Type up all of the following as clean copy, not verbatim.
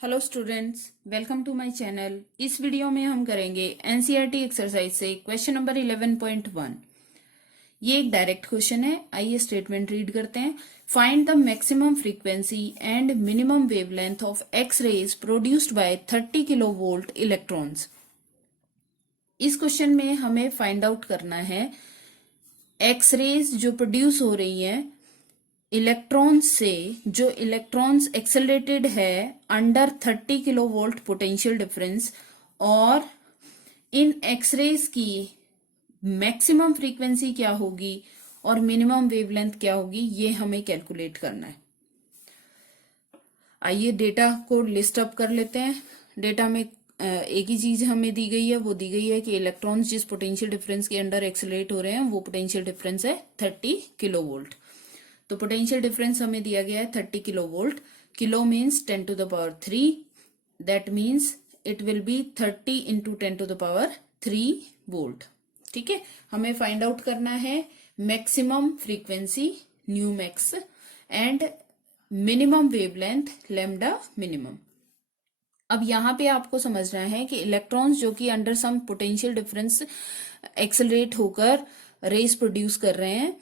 Hello students, welcome to my channel. इस video में हम करेंगे एनसीईआरटी एक्सरसाइज से क्वेश्चन नंबर 11.1। ये एक डायरेक्ट क्वेश्चन है। आइए स्टेटमेंट रीड करते हैं। Find the maximum frequency and minimum wavelength of X rays produced by 30 kilovolt electrons. इस क्वेश्चन में हमें फाइंड आउट करना है एक्स रेज जो प्रोड्यूस हो रही है इलेक्ट्रॉन्स से, जो इलेक्ट्रॉन्स एक्सेलरेटेड है अंडर 30 किलोवोल्ट पोटेंशियल डिफरेंस, और इन एक्सरेज की मैक्सिमम फ्रीक्वेंसी क्या होगी और मिनिमम वेवलेंथ क्या होगी, ये हमें कैलकुलेट करना है। आइए डेटा को लिस्ट अप कर लेते हैं। डेटा में एक ही चीज हमें दी गई है, वो दी गई है कि इलेक्ट्रॉन्स जिस पोटेंशियल डिफरेंस के अंडर एक्सेलरेट हो रहे हैं वो पोटेंशियल डिफरेंस है 30 किलोवोल्ट। तो पोटेंशियल डिफरेंस हमें दिया गया है 30 kilovolt. Kilo means 10 to the power 3, that means it will be 30 into 10 to the power 3 volt. ठीक है, हमें फाइंड आउट करना है maximum frequency new max and minimum wavelength lambda minimum. अब यहाँ पे आपको समझना है कि इलेक्ट्रॉन्स जो कि under some potential difference accelerate होकर रेस प्रोड्यूस कर रहे हैं,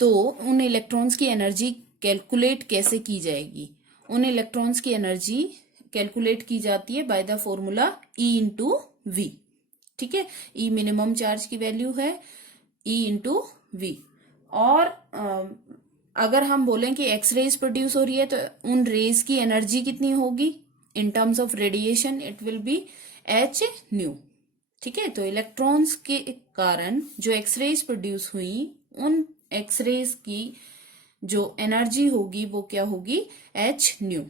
तो उन इलेक्ट्रॉन्स की एनर्जी कैलकुलेट कैसे की जाएगी। उन इलेक्ट्रॉन्स की एनर्जी कैलकुलेट की जाती है by the formula E into V. ठीक है, E मिनिमम चार्ज की वैल्यू है, E इंटू वी। और अगर हम बोलें कि एक्स रेज प्रोड्यूस हो रही है तो उन रेज की एनर्जी कितनी होगी in terms of radiation, it will be H new. ठीक है, तो इलेक्ट्रॉन्स के कारण जो एक्स रेज प्रोड्यूस हुई, उन एक्स रेज की जो एनर्जी होगी वो क्या होगी, एच न्यू।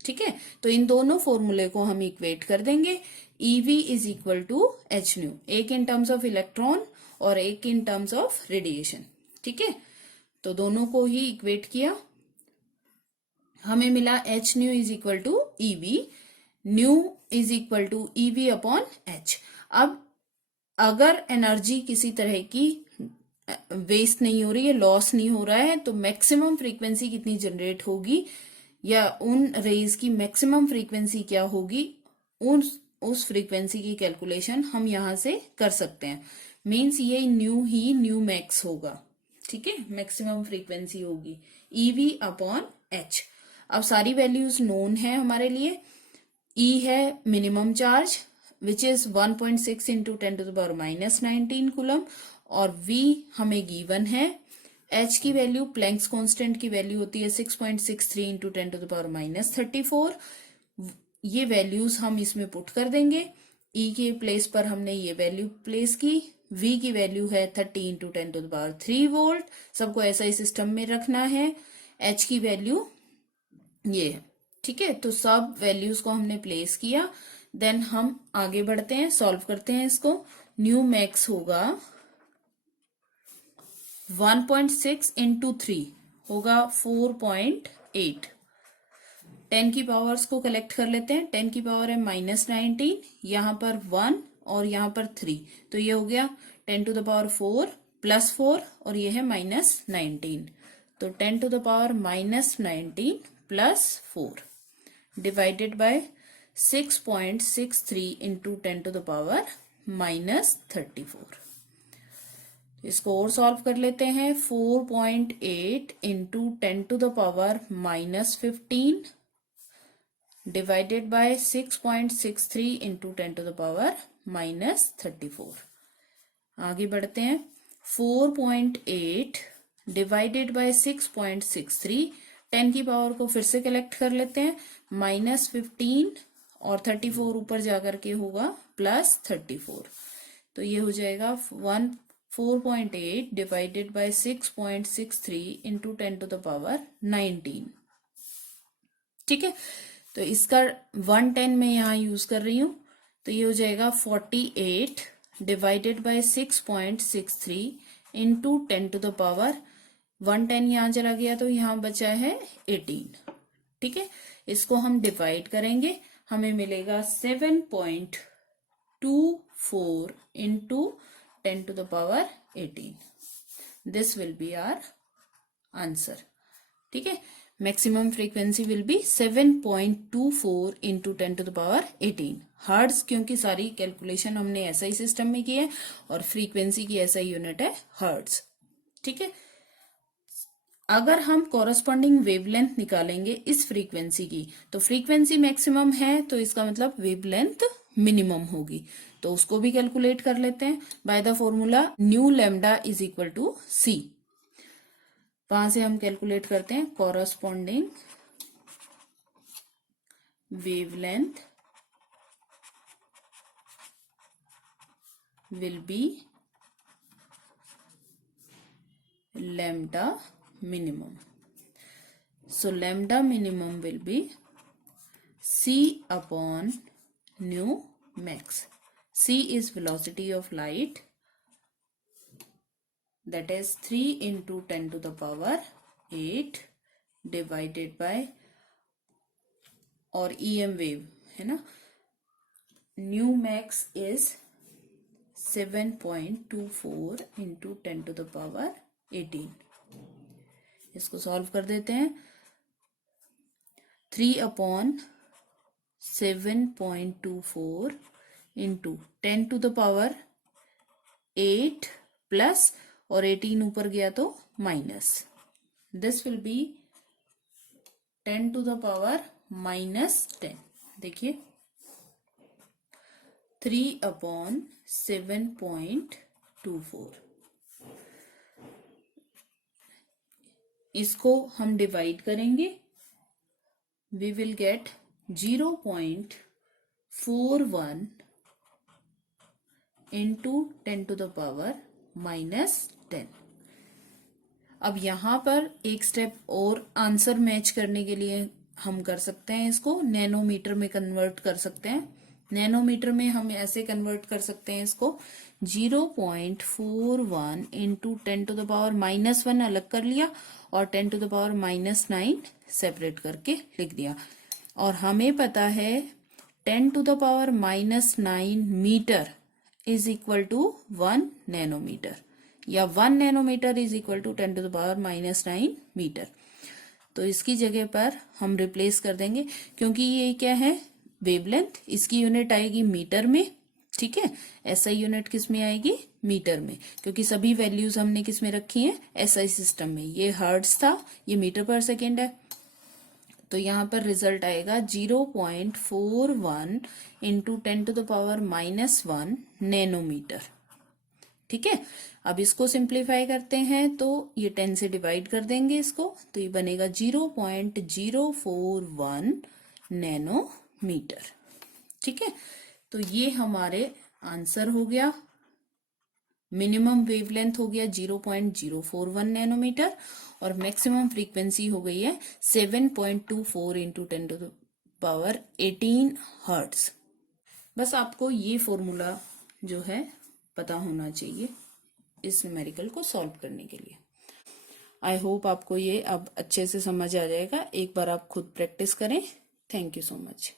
ठीक है, तो इन दोनों फॉर्मूले को हम इक्वेट कर देंगे। EV is equal to H nu, एक इन टर्म्स ऑफ इलेक्ट्रॉन और एक इन टर्म्स ऑफ रेडिएशन। ठीक है, तो दोनों को ही इक्वेट किया, हमें मिला H nu is equal to EV, nu is equal to EV upon H. अब अगर एनर्जी किसी तरह की वेस्ट नहीं हो रही है, लॉस नहीं हो रहा है, तो मैक्सिमम फ्रीक्वेंसी कितनी जनरेट होगी या उन रेज की मैक्सिमम फ्रीक्वेंसी क्या होगी, उस फ्रीक्वेंसी की कैलकुलेशन हम यहां से कर सकते हैं। मीन्स ये न्यू ही न्यू मैक्स होगा। ठीक है, मैक्सिमम फ्रीक्वेंसी होगी ईवी अपॉन एच। अब सारी वैल्यूज नोन है हमारे लिए। E है minimum charge which is 1.6 into 10 to the power -19 coulomb, और V हमें गिवन है। H की वैल्यू प्लैंक्स कांस्टेंट की वैल्यू होती है 6.63 इंटू 10 to the power -34। ये वैल्यूज हम इसमें पुट कर देंगे। E के प्लेस पर हमने ये वैल्यू प्लेस की। V की वैल्यू है 30 into 10 to the power 3 volt. सबको ऐसा ही सिस्टम में रखना है। H की वैल्यू ये है। ठीक है, तो सब वैल्यूज को हमने प्लेस किया। देन हम आगे बढ़ते हैं, सॉल्व करते हैं इसको। न्यू मैक्स होगा 1.6 इंटू 3 होगा 4.8। 10 की पावर्स को कलेक्ट कर लेते हैं। 10 की पावर है -19, यहाँ पर 1 और यहाँ पर 3, तो ये हो गया 10 to the power 4 प्लस 4 और ये है -19, तो 10 to the power -19 plus 4 divided by 6.63 into 10 to the power -34। इसको और सॉल्व कर लेते हैं। 4.8 into 10 to the power -15 divided by 6.63 into 10 to the power -34। आगे बढ़ते हैं। 4.8 डिवाइडेड बाय 6.63, 10 की पावर को फिर से कलेक्ट कर लेते हैं। -15 और 34 ऊपर जाकर के होगा +34, तो ये हो जाएगा 4.8 divided by 6.63 into 10 to the power 19। ठीक है, तो इसका 110 में यहाँ यूज कर रही हूं, तो ये हो जाएगा 48 divided by 6.63 into 10 to the power 110 यहाँ चला गया तो यहाँ बचा है 18। ठीक है, इसको हम डिवाइड करेंगे, हमें मिलेगा 7.24 into 10 to the power 18। This will be our answer. ठीक है, maximum frequency will be 7.24 into 10⁻18 hertz, क्योंकि सारी कैलकुलेशन हमने एसआई सिस्टम में की है और फ्रीक्वेंसी की एसआई यूनिट है हर्ट्ज। ठीक है, अगर हम कॉरस्पॉन्डिंग वेवलेंथ निकालेंगे इस फ्रीक्वेंसी की, तो फ्रीक्वेंसी मैक्सिमम है तो इसका मतलब वेवलेंथ मिनिमम होगी, तो उसको भी कैलकुलेट कर लेते हैं by the formula nu lambda is equal to c. वहां से हम कैलकुलेट करते हैं corresponding wavelength will be lambda minimum. So lambda minimum will be c upon nu max. C is velocity of light, that is 3 into 10⁸ divided by, और EM wave है ना, nu max is 7.24 into 10⁸18। इसको solve कर देते हैं। 3/7.24 into 10⁸8 plus, और 18 ऊपर गया तो माइनस, दिस विल बी 10⁻−10। देखिए 3/7.24, इसको हम डिवाइड करेंगे, वी विल गेट 0.41 इंटू 10⁻−10। अब यहां पर एक स्टेप और आंसर मैच करने के लिए हम कर सकते हैं, इसको नैनोमीटर में कन्वर्ट कर सकते हैं। नैनोमीटर में हम ऐसे कन्वर्ट कर सकते हैं इसको, 0.41 इंटू 10⁻−1 अलग कर लिया और 10⁻−9 सेपरेट करके लिख दिया। और हमें पता है 10⁻−9 metre is equal to 1 nanometre, या 1 nanometre is equal to 10⁻−9 metre. तो इसकी जगह पर हम रिप्लेस कर देंगे, क्योंकि ये क्या है वेवलेंथ, इसकी यूनिट आएगी मीटर में। ठीक है, एसआई यूनिट किस में आएगी, मीटर में, क्योंकि सभी वैल्यूज हमने किस में रखी हैं, एसआई सिस्टम में। ये हर्ट्ज था, ये मीटर पर सेकेंड है, तो यहाँ पर रिजल्ट आएगा 0.41 इंटू 10⁻−1 नैनोमीटर। ठीक है, अब इसको सिंप्लीफाई करते हैं तो ये 10 से डिवाइड कर देंगे इसको, तो ये बनेगा 0.041 नैनोमीटर। ठीक है, तो ये हमारे आंसर हो गया। मिनिमम वेवलेंथ हो गया 0.041 नैनोमीटर और मैक्सिमम फ्रीक्वेंसी हो गई है 7.24 इंटू 10⁻18 हर्ट्ज। बस आपको ये फॉर्मूला जो है पता होना चाहिए इस न्यूमेरिकल को सॉल्व करने के लिए। आई होप आपको ये अब अच्छे से समझ आ जाएगा। एक बार आप खुद प्रैक्टिस करें। Thank you so much.